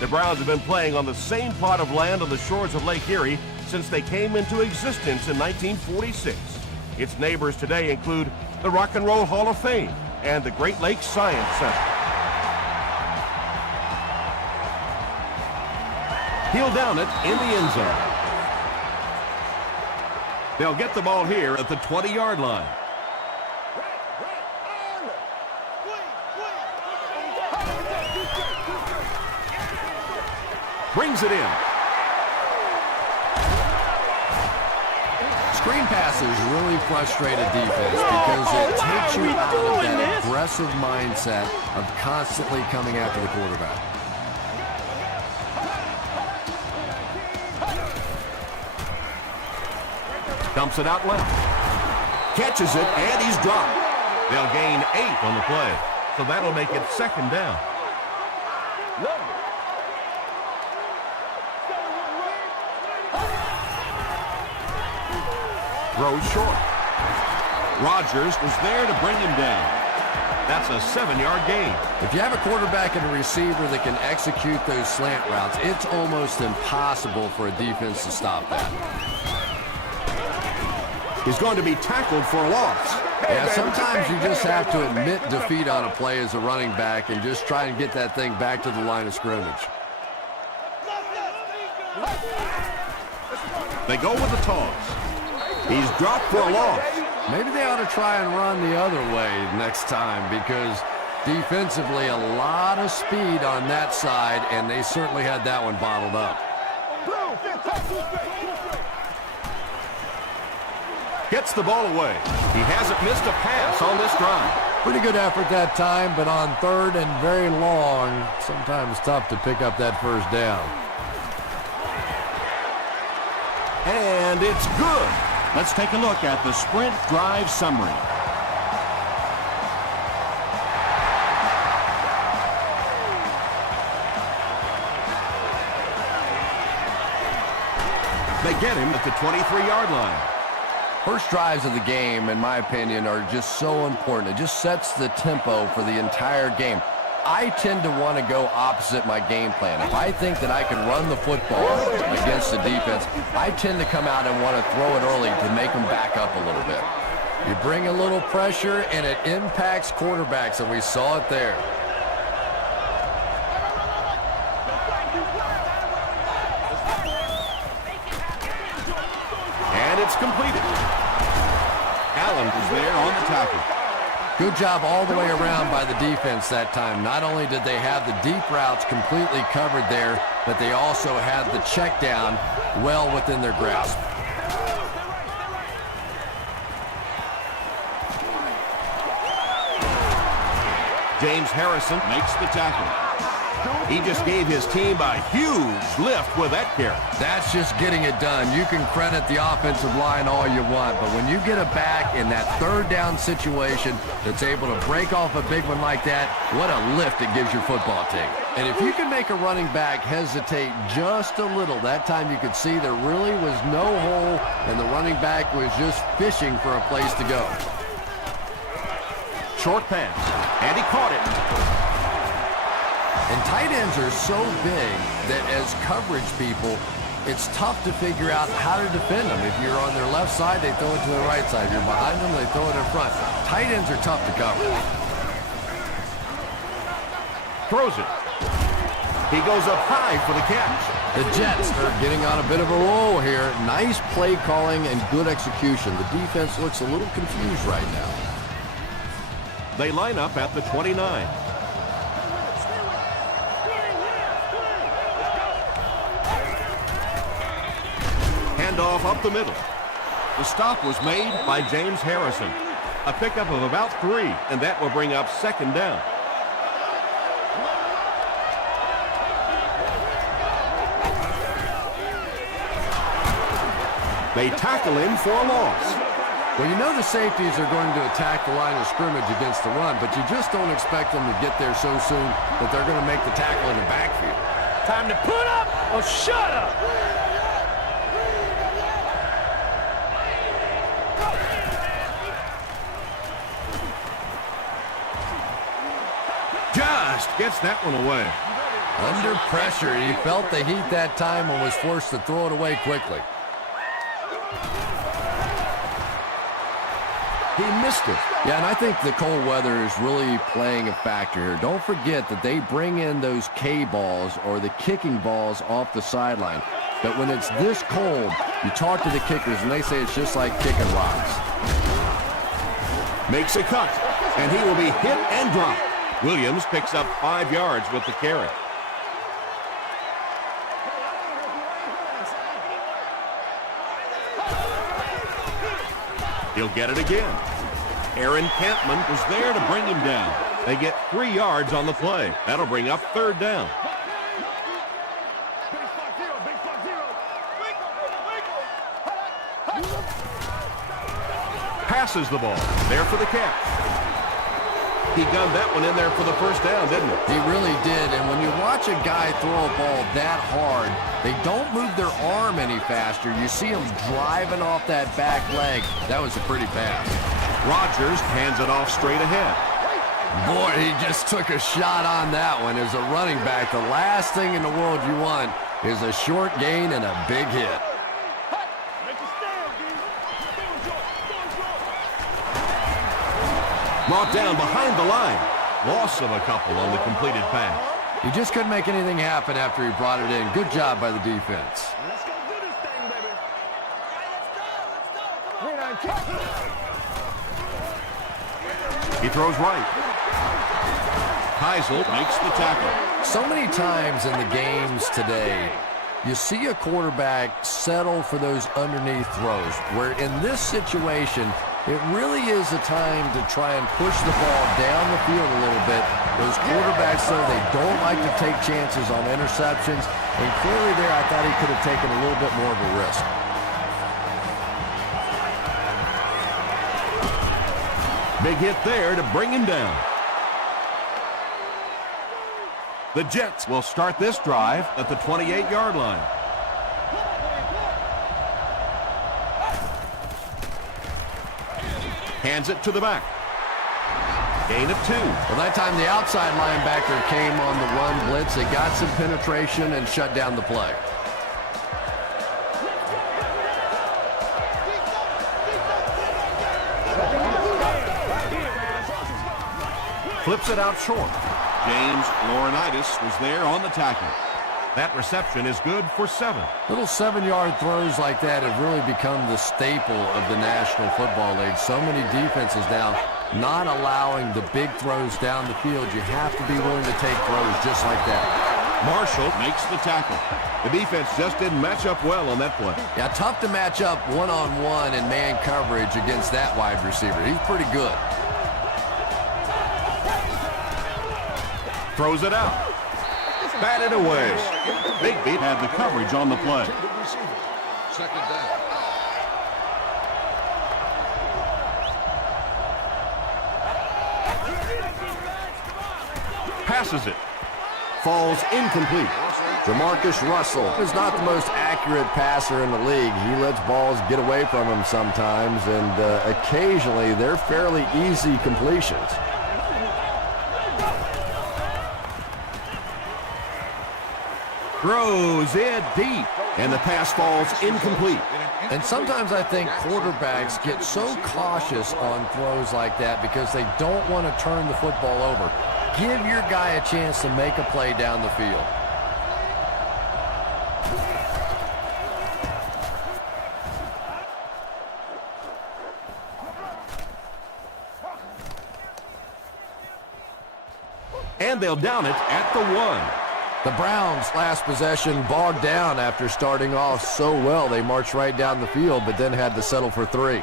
The Browns have been playing on the same plot of land on the shores of Lake Erie since they came into existence in 1946. Its neighbors today include the Rock and Roll Hall of Fame and the Great Lakes Science Center. He'll down it in the end zone. They'll get the ball here at the 20-yard line. Brings it in. Screen passes really frustrate a defense because it takes you out of that aggressive mindset of constantly coming after the quarterback. Dumps it out left. Catches it, and he's dropped. They'll gain 8 on the play, so that'll make it second down. Throws short. Rodgers was there to bring him down. That's a 7-yard gain. If you have a quarterback and a receiver that can execute those slant routes, it's almost impossible for a defense to stop that. He's going to be tackled for a loss. Yeah, sometimes you just have to admit defeat on a play as a running back and just try and get that thing back to the line of scrimmage. They go with the toss. He's dropped for a loss. Maybe they ought to try and run the other way next time because defensively a lot of speed on that side, and they certainly had that one bottled up. Gets the ball away. He hasn't missed a pass on this drive. Pretty good effort that time, but on third and very long, sometimes tough to pick up that first down. And it's good. Let's take a look at the Sprint drive summary. They get him at the 23-yard line. First drives of the game, in my opinion, are just so important. It just sets the tempo for the entire game. I tend to want to go opposite my game plan. If I think that I can run the football against the defense, I tend to come out and want to throw it early to make them back up a little bit. You bring a little pressure, and it impacts quarterbacks, and we saw it there. And it's completed. Allen was there on the tackle. Good job all the way around by the defense that time. Not only did they have the deep routes completely covered there, but they also had the check down well within their grasp. James Harrison makes the tackle. He just gave his team a huge lift with that carry. That's just getting it done. You can credit the offensive line all you want, but when you get a back in that third down situation that's able to break off a big one like that, what a lift it gives your football team. And if you can make a running back hesitate just a little, that time you could see there really was no hole, and the running back was just fishing for a place to go. Short pass, and he caught it. And tight ends are so big that as coverage people, it's tough to figure out how to defend them. If you're on their left side, they throw it to the right side. If you're behind them, they throw it in front. Tight ends are tough to cover. Throws it. He goes up high for the catch. The Jets are getting on a bit of a roll here. Nice play calling and good execution. The defense looks a little confused right now. They line up at the 29. Handoff up the middle. The stop was made by James Harrison. A pickup of about 3, and that will bring up second down. They tackle him for a loss. Well, you know the safeties are going to attack the line of scrimmage against the run, but you just don't expect them to get there so soon that they're going to make the tackle in the backfield. Time to put up or shut up. Just gets that one away. Under pressure, he felt the heat that time and was forced to throw it away quickly. He missed it. Yeah, and I think the cold weather is really playing a factor here. Don't forget that they bring in those K-balls or the kicking balls off the sideline. But when it's this cold, you talk to the kickers and they say it's just like kicking rocks. Makes a cut, and he will be hit and dropped. Williams picks up 5 yards with the carry. He'll get it again. Aaron Campman was there to bring him down. They get 3 yards on the play. That'll bring up 3rd down. Passes the ball. There for the catch. He gunned that one in there for the 1st down, didn't he? He really did, and when you watch a guy throw a ball that hard, they don't move their arm any faster. You see him driving off that back leg. That was a pretty pass. Rodgers hands it off straight ahead. Boy, he just took a shot on that one. As a running back, the last thing in the world you want is a short gain and a big hit. Brought down behind the line. Loss of a couple on the completed pass. He just couldn't make anything happen after he brought it in. Good job by the defense. Let's go do this thing, baby. All right, let's go. He throws right. Heisel makes the tackle. So many times in the games today, you see a quarterback settle for those underneath throws, where in this situation, it really is a time to try and push the ball down the field a little bit. Those quarterbacks, though, they don't like to take chances on interceptions, and clearly there I thought he could have taken a little bit more of a risk. Big hit there to bring him down. The Jets will start this drive at the 28-yard line. Hands it to the back. Gain of 2. Well, that time the outside linebacker came on the run blitz. They got some penetration and shut down the play. Flips it out short. James Laurinaitis was there on the tackle. That reception is good for 7. Little 7-yard throws like that have really become the staple of the National Football League. So many defenses now not allowing the big throws down the field. You have to be willing to take throws just like that. Marshall makes the tackle. The defense just didn't match up well on that play. Yeah, tough to match up one-on-one in man coverage against that wide receiver. He's pretty good. Throws it out. Batted away. Bigby had the coverage on the play. Second down. Passes it. Falls incomplete. Jamarcus Russell is not the most accurate passer in the league. He lets balls get away from him sometimes, and occasionally they're fairly easy completions. Throws it deep, and the pass falls incomplete. And sometimes I think quarterbacks get so cautious on throws like that because they don't want to turn the football over. Give your guy a chance to make a play down the field. And they'll down it at the 1. The Browns' last possession bogged down after starting off so well. They marched right down the field, but then had to settle for 3.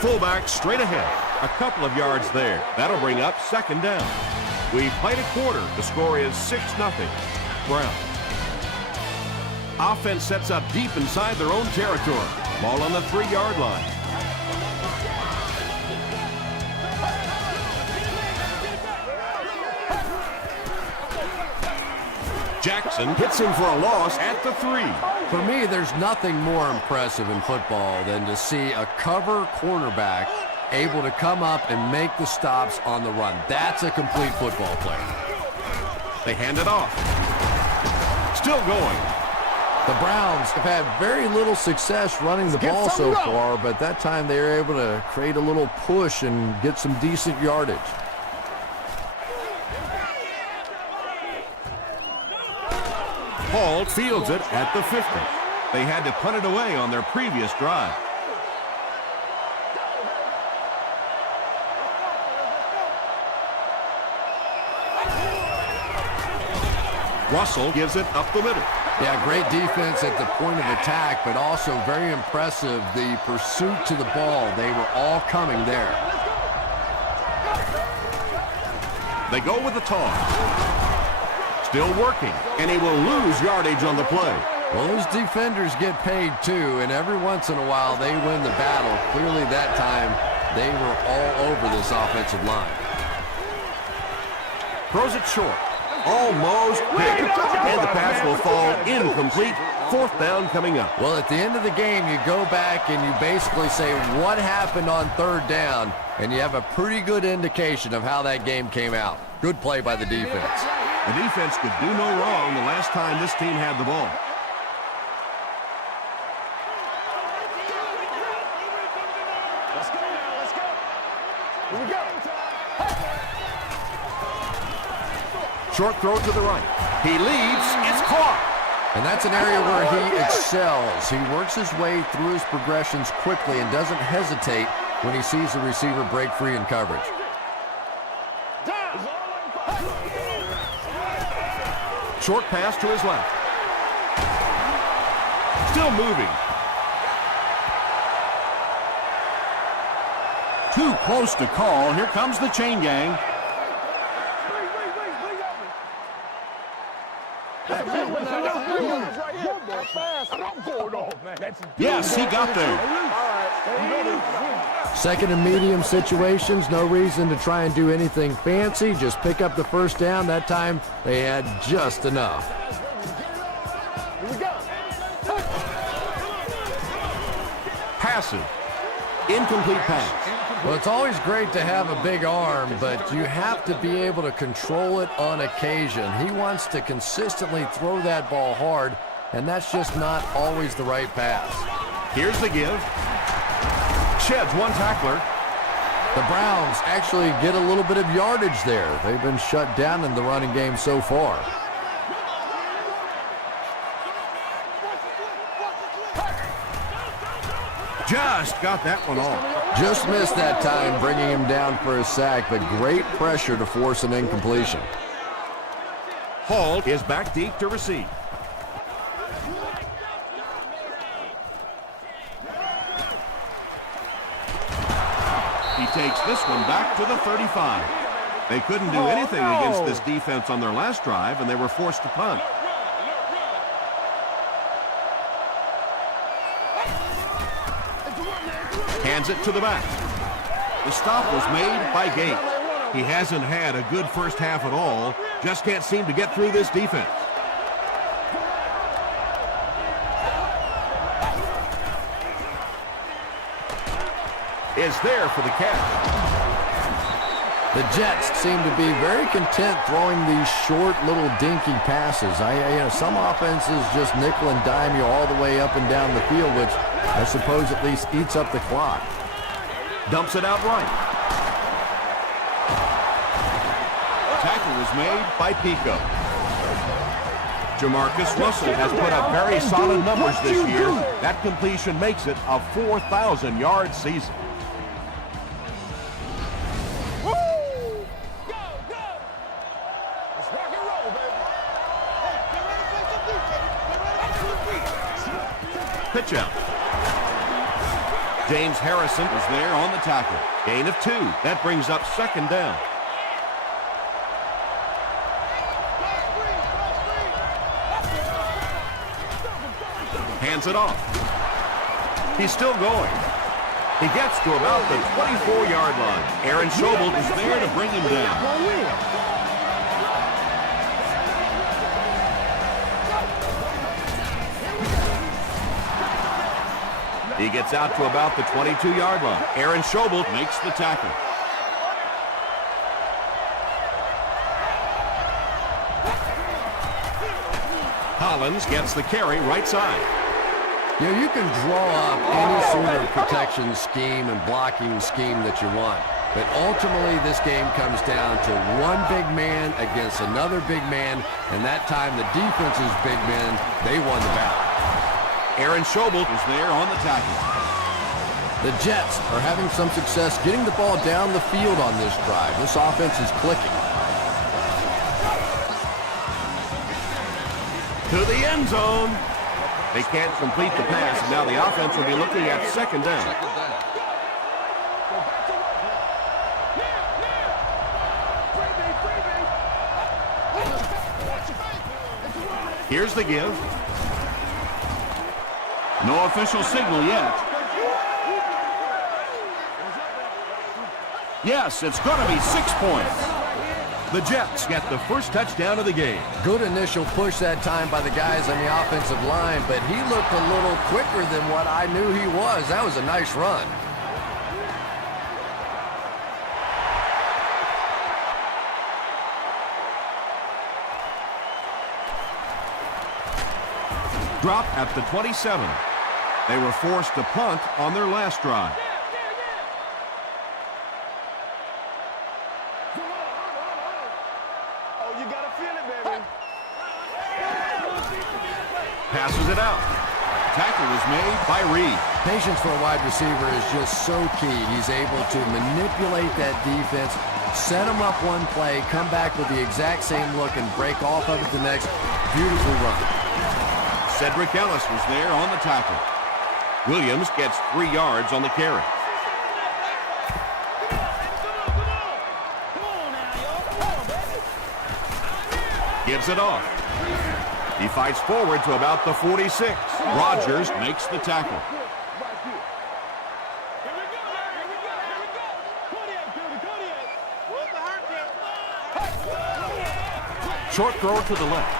Fullback straight ahead. A couple of yards there. That'll bring up 2nd down. We've played a quarter. The score is 6-0. Brown. Offense sets up deep inside their own territory. Ball on the 3-yard line. Jackson hits him for a loss at the 3. For me, there's nothing more impressive in football than to see a cover cornerback able to come up and make the stops on the run. That's a complete football player. They hand it off. Still going. The Browns have had very little success running the ball so far, but that time they were able to create a little push and get some decent yardage. Hall fields it at the 50. They had to punt it away on their previous drive. Russell gives it up the middle. Yeah, great defense at the point of attack, but also very impressive the pursuit to the ball. They were all coming there. They go with the toss. Still working, and he will lose yardage on the play. Well, those defenders get paid too, and every once in a while they win the battle. Clearly that time they were all over this offensive line. Throws it short. Almost picked. And the pass will fall incomplete. 4th down coming up. Well, at the end of the game, you go back and you basically say what happened on 3rd down, and you have a pretty good indication of how that game came out. Good play by the defense. The defense could do no wrong the last time this team had the ball. Let's go now. Let's go. Here we go. Short throw to the right. He leads. It's caught. And that's an area where he excels. He works his way through his progressions quickly and doesn't hesitate when he sees the receiver break free in coverage. Short pass to his left. Still moving. Too close to call. Here comes the chain gang. Yes, he got there. Second and medium situations, no reason to try and do anything fancy. Just pick up the 1st down. That time they had just enough. Passive. Incomplete pass. Well, it's always great to have a big arm, but you have to be able to control it on occasion. He wants to consistently throw that ball hard, and that's just not always the right pass. Here's the give. Sheds one tackler. The Browns actually get a little bit of yardage there. They've been shut down in the running game so far. Just got that one off. Just missed that time, bringing him down for a sack, but great pressure to force an incompletion. Hall is back deep to receive. He takes this one back to the 35. They couldn't do anything against this defense on their last drive, and they were forced to punt. Hands it to the back. The stop was made by Gate. He hasn't had a good first half at all. Just can't seem to get through this defense. Is there for the catch. The Jets seem to be very content throwing these short little dinky passes. Some offenses just nickel and dime you all the way up and down the field, which I suppose at least eats up the clock. Dumps it out right. Tackle was made by Pico. Jamarcus Russell has put up very solid numbers this year. That completion makes it a 4,000-yard season. Pitch out. James Harrison is there on the tackle. Gain of 2. That brings up 2nd down. Hands it off. He's still going. He gets to about the 24-yard line. Aaron Schobel is there to bring him down. He gets out to about the 22-yard line. Aaron Schobel makes the tackle. Collins gets the carry right side. You know, you can draw up any sort of protection scheme and blocking scheme that you want. But ultimately, this game comes down to one big man against another big man. And that time, the defense's big men, they won the battle. Aaron Schobel is there on the tackle. The Jets are having some success getting the ball down the field on this drive. This offense is clicking. To the end zone. They can't complete the pass, and now the offense will be looking at second down. Here's the give. No official signal yet. Yes, it's going to be 6 points. The Jets get the first touchdown of the game. Good initial push that time by the guys on the offensive line, but he looked a little quicker than what I knew he was. That was a nice run. Drop at the 27. They were forced to punt on their last drive. Passes it out. Tackle is made by Reed. Patience for a wide receiver is just so key. He's able to manipulate that defense, set them up one play, come back with the exact same look, and break off of it the next. Beautifully run. Cedric Ellis was there on the tackle. Williams gets 3 yards on the carry. Gives it off. He fights forward to about the 46. Rodgers makes the tackle. Short throw to the left.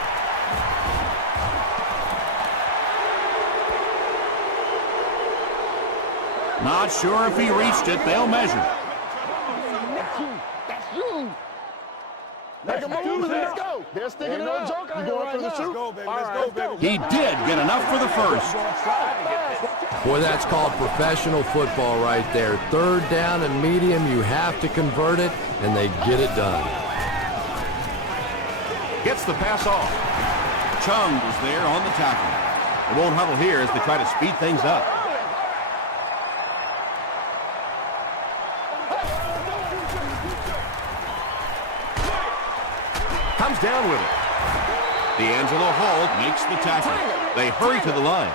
Not sure if he reached it. They'll measure. Make a move, let's go. They're sticking it up. You going for the shoot? Let's go, baby. He did get enough for the first. Boy, that's called professional football right there. Third down and medium, you have to convert it, and they get it done. Gets the pass off. Chung was there on the tackle. They won't huddle here as they try to speed things up. Comes down with it. D'Angelo Hall makes the tackle. They hurry to the line.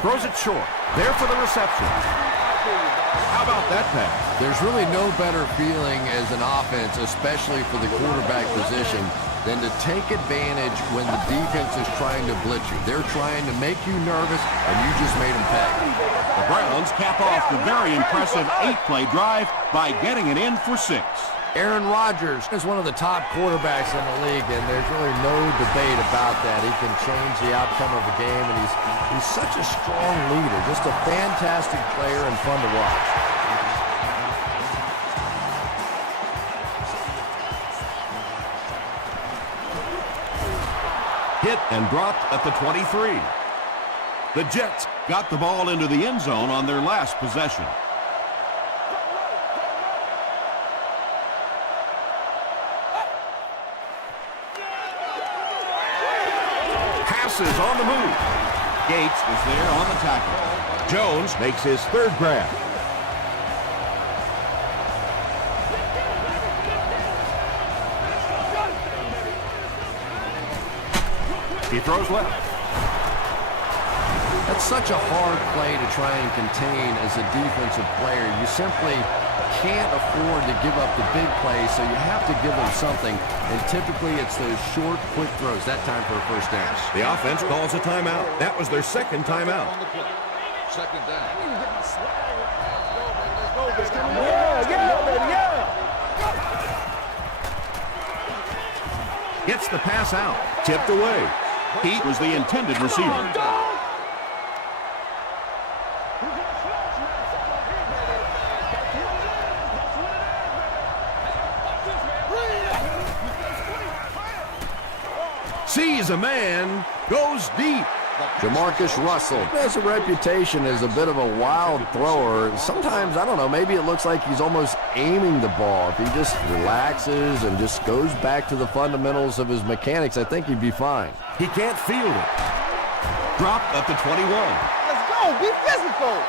Throws it short. There for the reception. How about that pass? There's really no better feeling as an offense, especially for the quarterback position, than to take advantage when the defense is trying to blitz you. They're trying to make you nervous, and you just made them pay. The Browns cap off the very impressive 8-play drive by getting it in for 6. Aaron Rodgers is one of the top quarterbacks in the league, and there's really no debate about that. He can change the outcome of the game, and he's such a strong leader, just a fantastic player and fun to watch. Hit and dropped at the 23. The Jets got the ball into the end zone on their last possession. Passes on the move. Gates was there on the tackle. Jones makes his third grab. He throws left. That's such a hard play to try and contain as a defensive player. You simply can't afford to give up the big play, so you have to give them something. And typically it's those short, quick throws. That time for a first down. The offense calls a timeout. That was their second timeout. Second down. Gets the pass out. Tipped away. He was the intended receiver. Sees a man, goes deep. Jamarcus Russell has a reputation as a bit of a wild thrower. Sometimes, I don't know, maybe it looks like he's almost aiming the ball. If he just relaxes and just goes back to the fundamentals of his mechanics, I think he'd be fine. He can't field it. Dropped at the 21. Let's go. Be physical.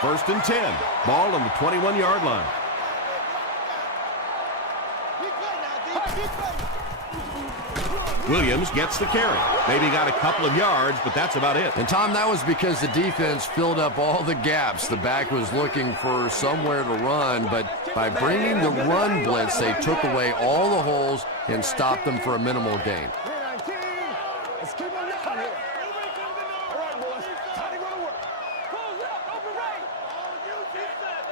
1st and 10. Ball on the 21-yard line. Williams gets the carry. Maybe got a couple of yards, but that's about it. And, Tom, that was because the defense filled up all the gaps. The back was looking for somewhere to run, but by bringing the run blitz, they took away all the holes and stopped them for a minimal gain. Let's keep on down here. All right, boys. Time to go to work. Close up. Open right. Inside.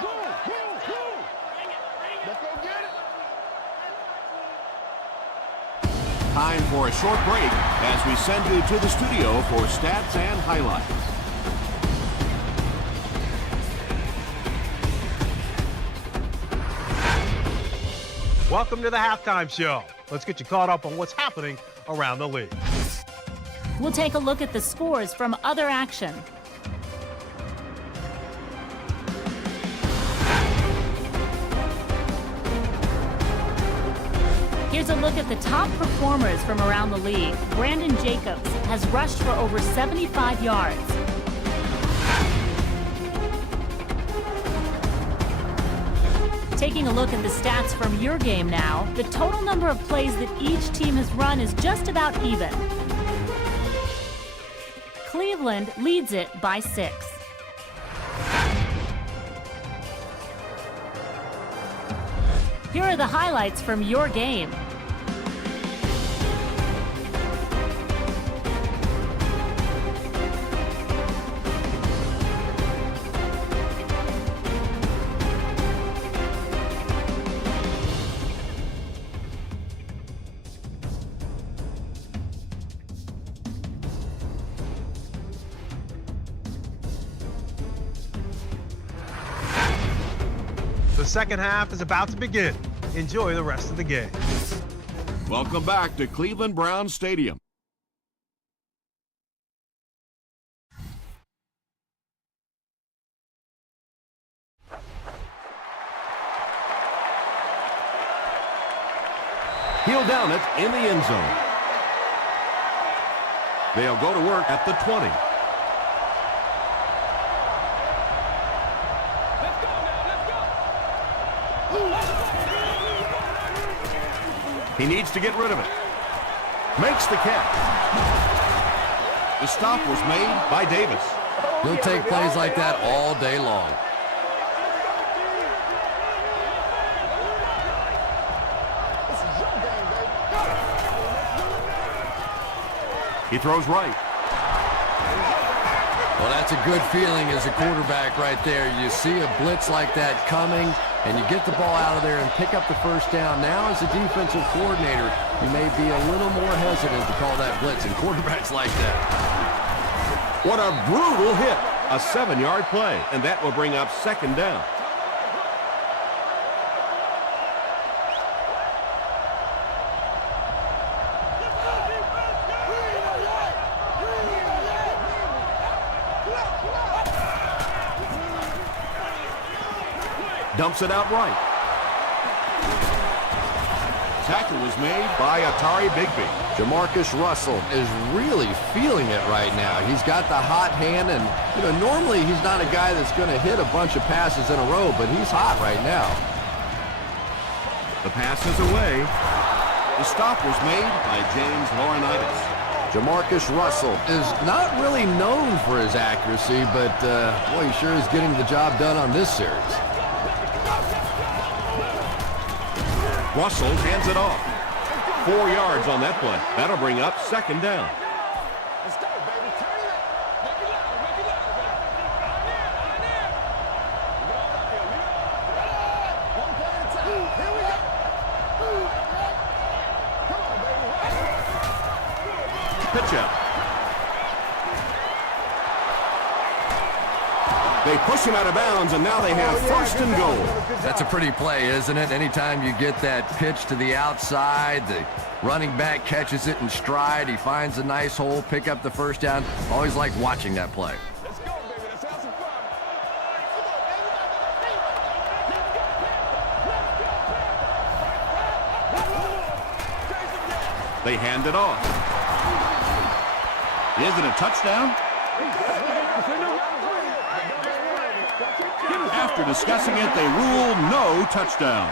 Come on, get ready. Go. Let's go get it. Time for a short break as we send you to the studio for stats and highlights. Welcome to the Halftime Show. Let's get you caught up on what's happening around the league. We'll take a look at the scores from other action. Here's a look at the top performers from around the league. Brandon Jacobs has rushed for over 75 yards. Taking a look at the stats from your game now, the total number of plays that each team has run is just about even. Cleveland leads it by 6. Here are the highlights from your game. The second half is about to begin. Enjoy the rest of the game. Welcome back to Cleveland Browns Stadium. He'll down it in the end zone. They'll go to work at the 20. He needs to get rid of it. Makes the catch. The stop was made by Davis. He'll take plays like that all day long. This is your game, baby. He throws right. Well, that's a good feeling as a quarterback right there. You see a blitz like that coming, and you get the ball out of there and pick up the first down. Now, as a defensive coordinator, you may be a little more hesitant to call that blitz, and quarterbacks like that. What a brutal hit. A 7-yard play, and that will bring up 2nd down. Dumps it out right. Tackle was made by Atari Bigby. Jamarcus Russell is really feeling it right now. He's got the hot hand, and normally he's not a guy that's going to hit a bunch of passes in a row, but he's hot right now. The pass is away. The stop was made by James Laurinaitis. Jamarcus Russell is not really known for his accuracy, but boy, he sure is getting the job done on this series. Russell hands it off. 4 yards on that play. That'll bring up 2nd down. Let's go, baby. Turn it up. Make it loud. Make it loud. pitch out. They push him out of bounds, and now they have first and goal. That's a pretty play, isn't it? Anytime you get that pitch to the outside, the running back catches it in stride. He finds a nice hole, pick up the first down. Always like watching that play. Let's go, baby. Let's have some fun. They hand it off. Is it a touchdown? After discussing it, they rule no touchdown.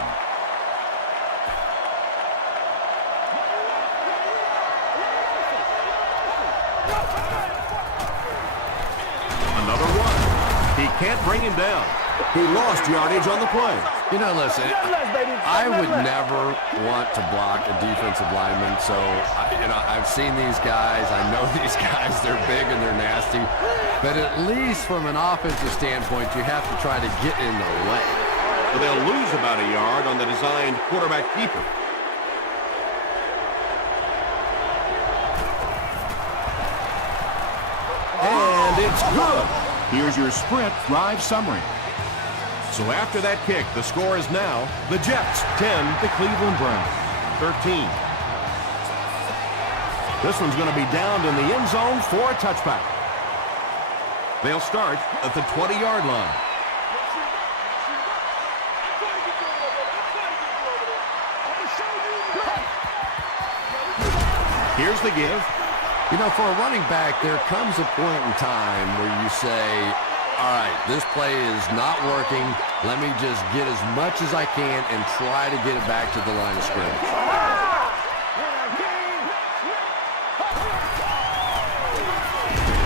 Another one. He can't bring him down. He lost yardage on the play. You know, listen, I would never want to block a defensive lineman, so, I've seen these guys. I know these guys. They're big and they're nasty. But at least from an offensive standpoint, you have to try to get in their way. So they'll lose about a yard on the designed quarterback keeper. And it's good. Here's your Sprint drive summary. So after that kick, the score is now the Jets 10, the Cleveland Browns 13. This one's going to be downed in the end zone for a touchback. They'll start at the 20-yard line. Here's the give. You know, for a running back, there comes a point in time where you say, all right, this play is not working. Let me just get as much as I can and try to get it back to the line of scrimmage.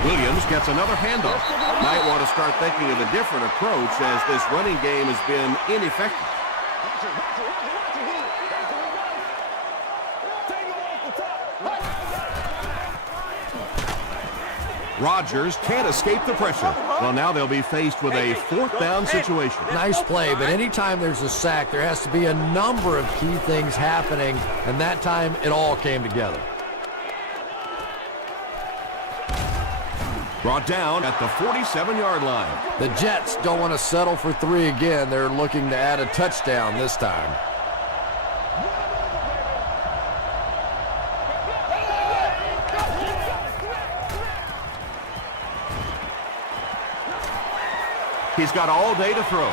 Williams gets another handoff. Might want to start thinking of a different approach as this running game has been ineffective. Rodgers can't escape the pressure. Well, now they'll be faced with a fourth down situation. Nice play, but anytime there's a sack, there has to be a number of key things happening, and that time it all came together. Brought down at the 47-yard line. The Jets don't want to settle for 3 again. They're looking to add a touchdown this time. He's got all day to throw.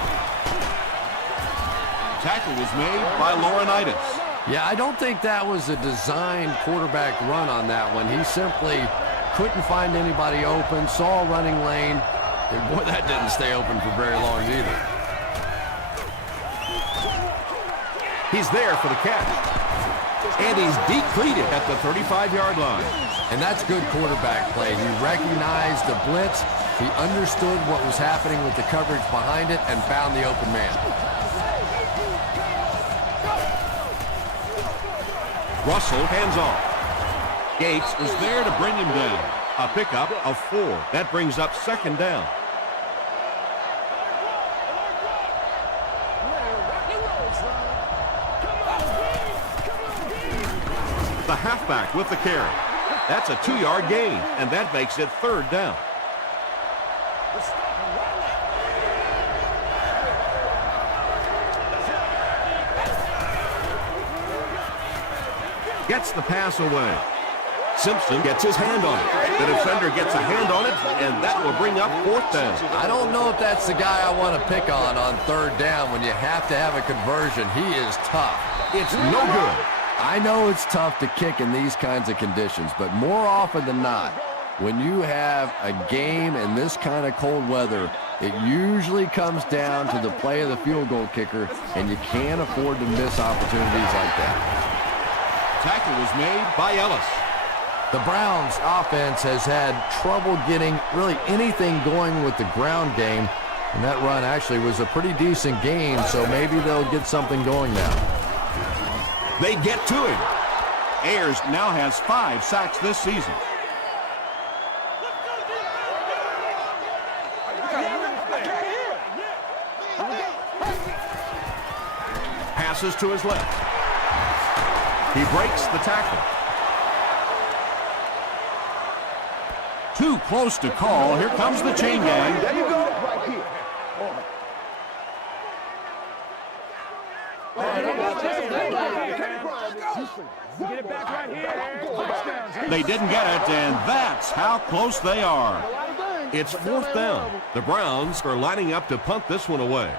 Tackle was made by Laurinaitis. Yeah, I don't think that was a designed quarterback run on that one. He simply couldn't find anybody open, saw a running lane, and boy, that didn't stay open for very long either. He's there for the catch. And he's depleted at the 35-yard line. And that's good quarterback play. He recognized the blitz, he understood what was happening with the coverage behind it, and found the open man. Russell hands off. Gates is there to bring him down. A pickup of 4. That brings up second down. The halfback with the carry. That's a 2-yard gain, and that makes it third down. Gets the pass away. Simpson gets his hand on it. The defender gets a hand on it, and that will bring up fourth down. I don't know if that's the guy I want to pick on third down when you have to have a conversion. He is tough. It's no good. I know it's tough to kick in these kinds of conditions, but more often than not, when you have a game in this kind of cold weather, it usually comes down to the play of the field goal kicker, and you can't afford to miss opportunities like that. Tackle was made by Ellis. The Browns offense has had trouble getting really anything going with the ground game, and that run actually was a pretty decent gain, so maybe they'll get something going now. They get to him. Ayers now has 5 sacks this season. Passes to his left. He breaks the tackle. Too close to call. Here comes the chain gang. There you go. Right here. Get it back right here. They didn't get it, and that's how close they are. It's 4th down. The Browns are lining up to punt this one away.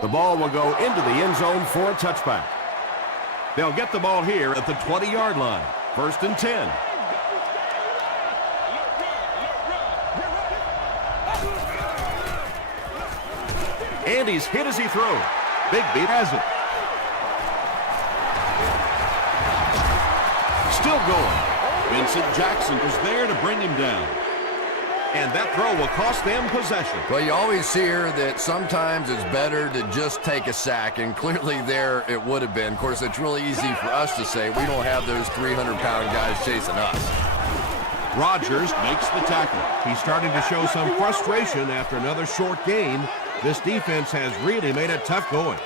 The ball will go into the end zone for a touchback. They'll get the ball here at the 20-yard line. 1st and 10. And he's hit as he throws. Bigby has it. Still going. Vincent Jackson was there to bring him down. And that throw will cost them possession. Well, you always hear that sometimes it's better to just take a sack, and clearly there it would have been. Of course, it's really easy for us to say we don't have those 300-pound guys chasing us. Rodgers makes the tackle. He's starting to show some frustration after another short gain. This defense has really made it tough going.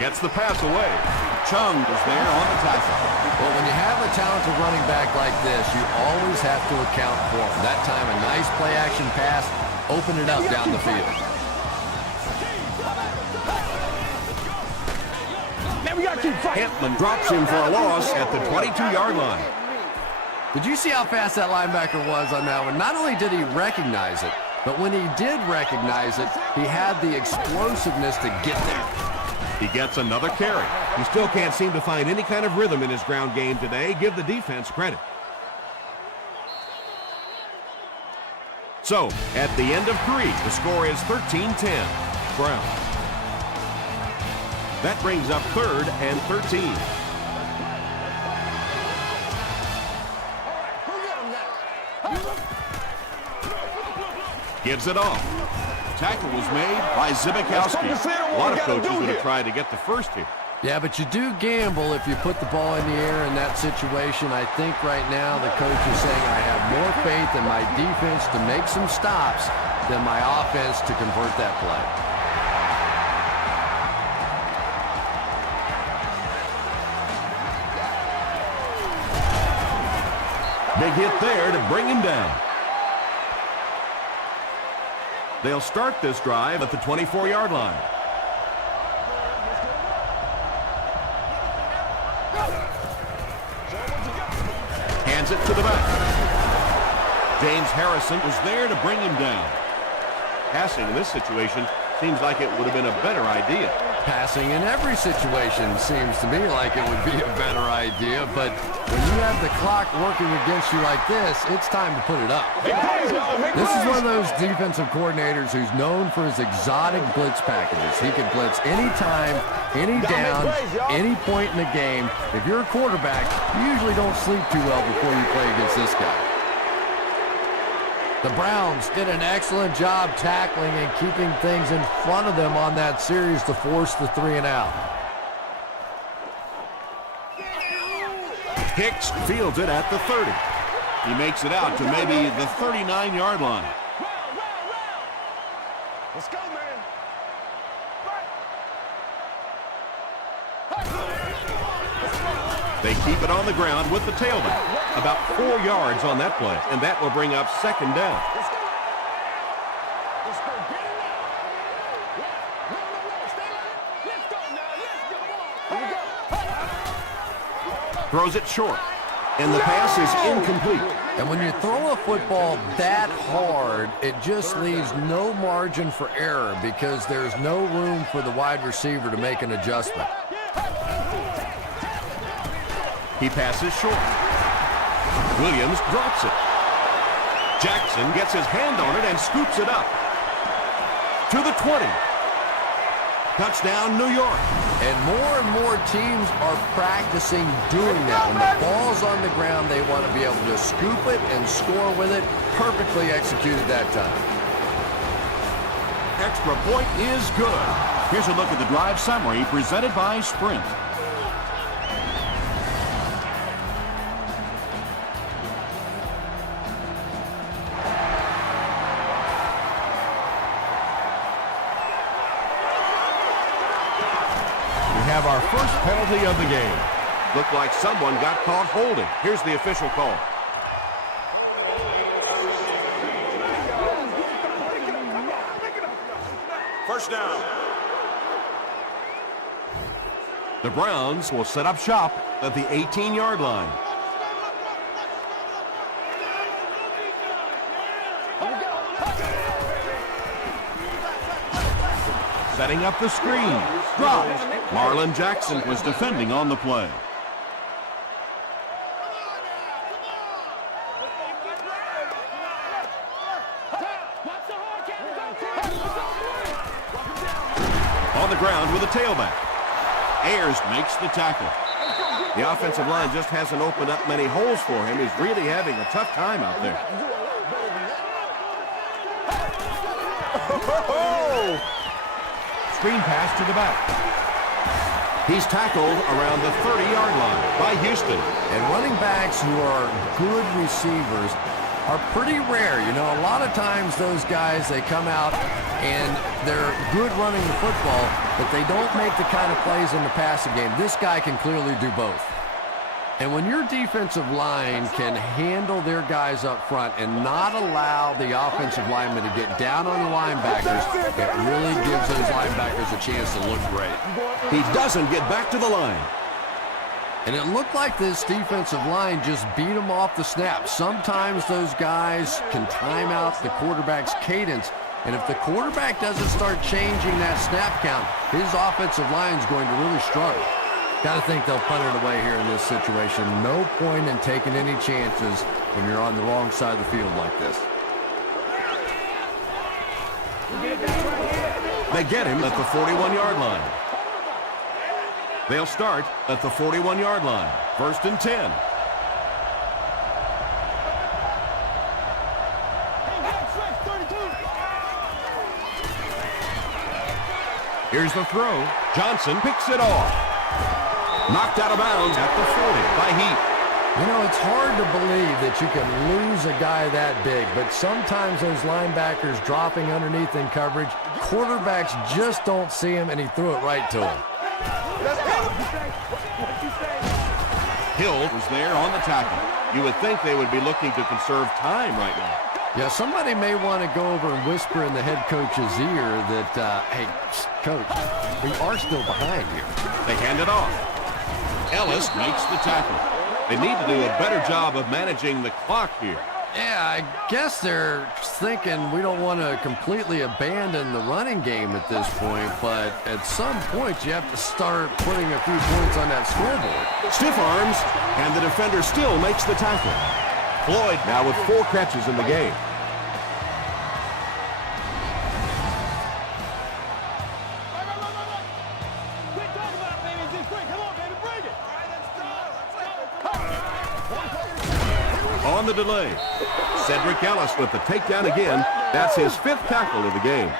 Gets the pass away. Chung was there on the tackle. Well, when you have a talented running back like this, you always have to account for him. That time, a nice play-action pass, open it up down the field. Hantman drops him for a loss at the 22-yard line. Did you see how fast that linebacker was on that one? Not only did he recognize it, but when he did recognize it, he had the explosiveness to get there. He gets another carry. He still can't seem to find any kind of rhythm in his ground game today. Give the defense credit. So, at the end of 3, the score is 13-10. Browns. That brings up 3rd and 13. Gives it off. Tackle was made by Zbikowski. A lot of coaches would have tried to get the first here. Yeah, but you do gamble if you put the ball in the air in that situation. I think right now the coach is saying I have more faith in my defense to make some stops than my offense to convert that play. Big hit there to bring him down. They'll start this drive at the 24-yard line. Hands it to the back. James Harrison was there to bring him down. Passing in this situation seems like it would have been a better idea. Passing in every situation seems to me like it would be a better idea, but when you have the clock working against you like this, it's time to put it up. This is one of those defensive coordinators who's known for his exotic blitz packages. He can blitz anytime, any down, any point in the game. If you're a quarterback, you usually don't sleep too well before you play against this guy. The Browns did an excellent job tackling and keeping things in front of them on that series to force the 3-and-out. Hicks fields it at the 30. He makes it out to maybe the 39-yard line. Let's go, man. They keep it on the ground with the tailback. About 4 yards on that play, and that will bring up 2nd down. Let's go. Let's go. Get it now. No. Stay there. Let's go now. Let's go. Here we go. Throws it short, and the pass is incomplete. And when you throw a football that hard, it just leaves no margin for error because there's no room for the wide receiver to make an adjustment. He passes short. Williams drops it. Jackson gets his hand on it and scoops it up. To the 20. Touchdown, New York. And more teams are practicing doing that. When the ball's on the ground, they want to be able to scoop it and score with it. Perfectly executed that time. Extra point is good. Here's a look at the drive summary presented by Sprint. have our first penalty of the game. Looked like someone got caught holding. Here's the official call. First down. The Browns will set up shop at the 18-yard line. Setting up the screen. Dropped. Marlon Jackson was defending on the play. On the ground with a tailback. Ayers makes the tackle. The offensive line just hasn't opened up many holes for him. He's really having a tough time out there. Screen pass to the back. He's tackled around the 30-yard line by Houston. And running backs who are good receivers are pretty rare. You know, a lot of times those guys, they come out and they're good running the football, but they don't make the kind of plays in the passing game. This guy can clearly do both. And when your defensive line can handle their guys up front and not allow the offensive linemen to get down on the linebackers, it really gives those linebackers a chance to look great. He doesn't get back to the line. And it looked like this defensive line just beat him off the snap. Sometimes those guys can time out the quarterback's cadence. And if the quarterback doesn't start changing that snap count, his offensive line's going to really struggle. Got to think they'll punt it away here in this situation. No point in taking any chances when you're on the wrong side of the field like this. They get him at the 41-yard line. They'll start at the 41-yard line. 1st and 10. Here's the throw. Johnson picks it off. Knocked out of bounds at the 40 by Heath. You know, it's hard to believe that you can lose a guy that big, but sometimes those linebackers dropping underneath in coverage, quarterbacks just don't see him, and he threw it right to him. Hill was there on the tackle. You would think they would be looking to conserve time right now. Yeah, somebody may want to go over and whisper in the head coach's ear that, hey, coach, we are still behind here. They hand it off. Ellis makes the tackle. They need to do a better job of managing the clock here. Yeah, I guess they're thinking we don't want to completely abandon the running game at this point, but at some point you have to start putting a few points on that scoreboard. Stiff arms, and the defender still makes the tackle. Floyd now with 4 catches in the game. On the delay, Cedric Ellis with the takedown again. That's his 5th tackle of the game.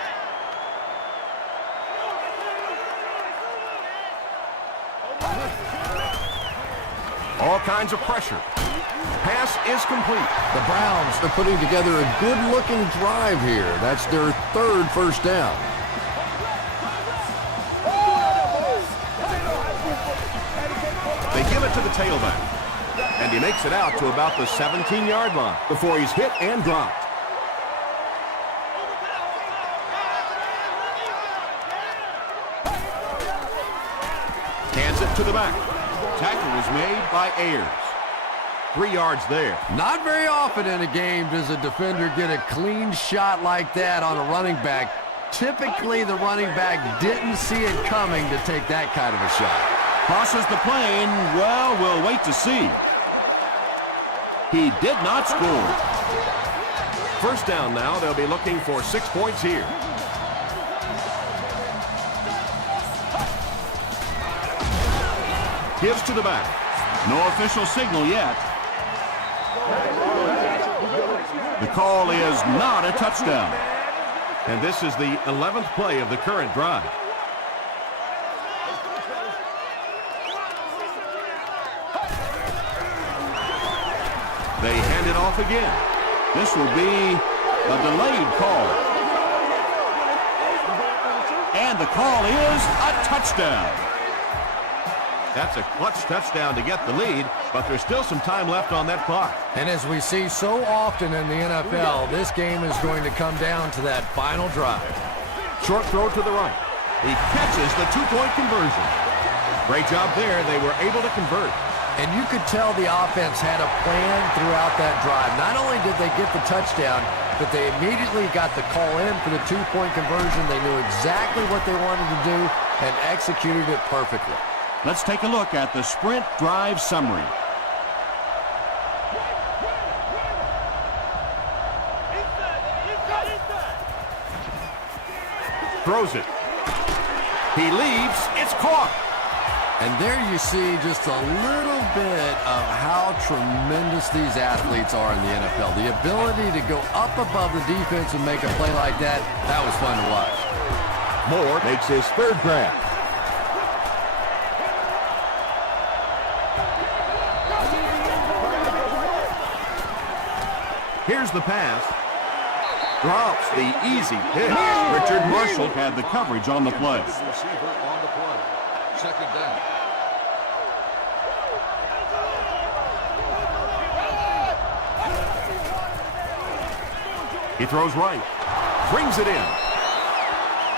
All kinds of pressure. Pass is complete. The Browns are putting together a good-looking drive here. That's their 3rd first down. They give it to the tailback. And he makes it out to about the 17-yard line before he's hit and dropped. Hands it to the back. Tackle was made by Ayers. 3 yards there. Not very often in a game does a defender get a clean shot like that on a running back. Typically, the running back didn't see it coming to take that kind of a shot. Crosses the plane. Well, we'll wait to see. He did not score. First down now. They'll be looking for 6 points here. Gives to the back. No official signal yet. The call is not a touchdown. And this is the 11th play of the current drive. They hand it off again. This will be a delayed call. And the call is a touchdown. That's a clutch touchdown to get the lead, but there's still some time left on that clock. And as we see so often in the NFL, this game is going to come down to that final drive. Short throw to the right. He catches the two-point conversion. Great job there. They were able to convert. And you could tell the offense had a plan throughout that drive. Not only did they get the touchdown, but they immediately got the call in for the two-point conversion. They knew exactly what they wanted to do and executed it perfectly. Let's take a look at the sprint drive summary. Throws it. He leaps. It's caught. And there you see just a little bit of how tremendous these athletes are in the NFL. The ability to go up above the defense and make a play like that, that was fun to watch. Moore makes his third grab. Here's the pass. Drops the easy pitch. Richard Marshall Had the coverage on the play. Receiver on the play. Second down. He throws right. Brings it in.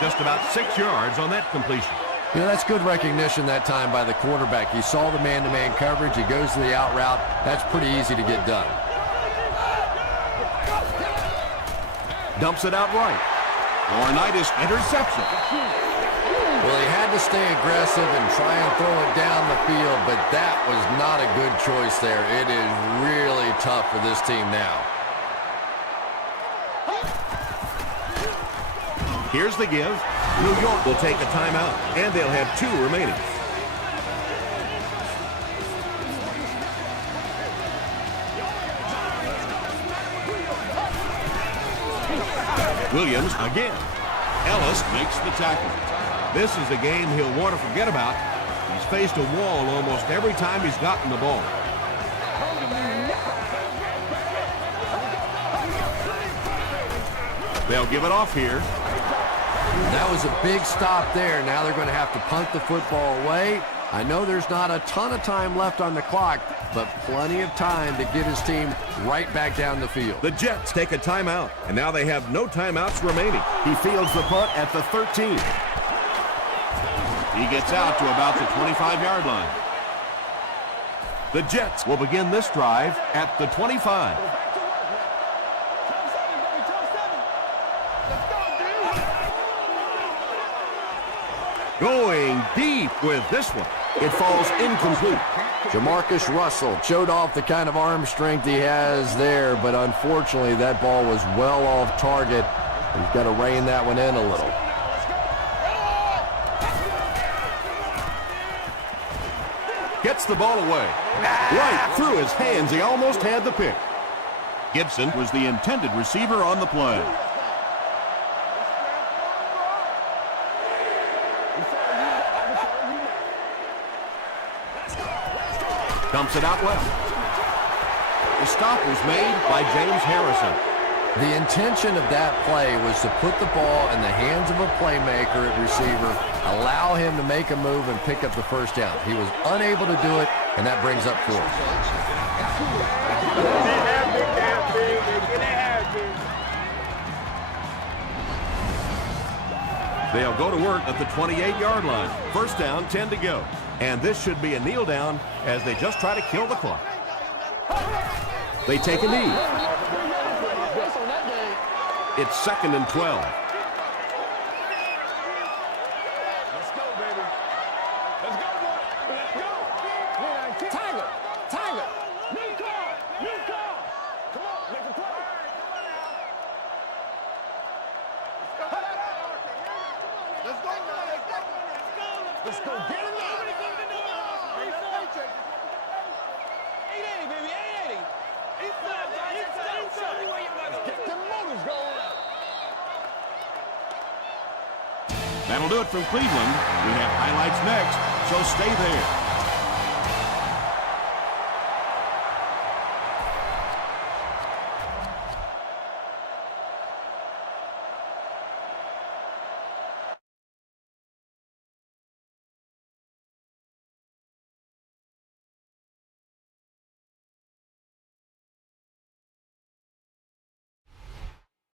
Just about 6 yards on that completion. You know, that's good recognition that time by the quarterback. He saw the man-to-man coverage. He goes to the out route. That's pretty easy to get done. Dumps it out right. Laurinaitis interception. Well, he had to stay aggressive and try and throw it down the field, but that was not a good choice there. It is really tough for this team now. Here's the give. New York will take a timeout, and they'll have 2 remaining. Williams again. Ellis makes the tackle. This is a game he'll want to forget about. He's faced a wall almost every time he's gotten the ball. They'll give it off here. That was a big stop there. Now they're going to have to punt the football away. I know there's not a ton of time left on the clock, but plenty of time to get his team right back down the field. The Jets take a timeout, and now they have no timeouts remaining. He fields the punt at the 13. He gets out to about the 25-yard line. The Jets will begin this drive at the 25. Going deep with this one. It falls incomplete. Jamarcus Russell showed off the kind of arm strength he has there, but unfortunately that ball was well off target. He's got to rein that one in a little. Gets the ball away. Right through his hands. He almost had the pick. Gibson was the intended receiver on the play. Dumps it out left. The stop was made by James Harrison. The intention of that play was to put the ball in the hands of a playmaker at receiver, allow him to make a move and pick up the first down. He was unable to do it, and that brings up 4. They'll go to work at the 28-yard line. First down, 10 to go. And this should be a kneel down as they just try to kill the clock. They take a knee. It's 2nd and 12. Let's go, baby. Let's go, boy. Let's go. Tiger. Tiger. New car. New car. Come on, make a play. Let's go. Let's go. Get him now. 880, baby. 880. Get them motors going. That'll do it from Cleveland. We have highlights next, so stay there.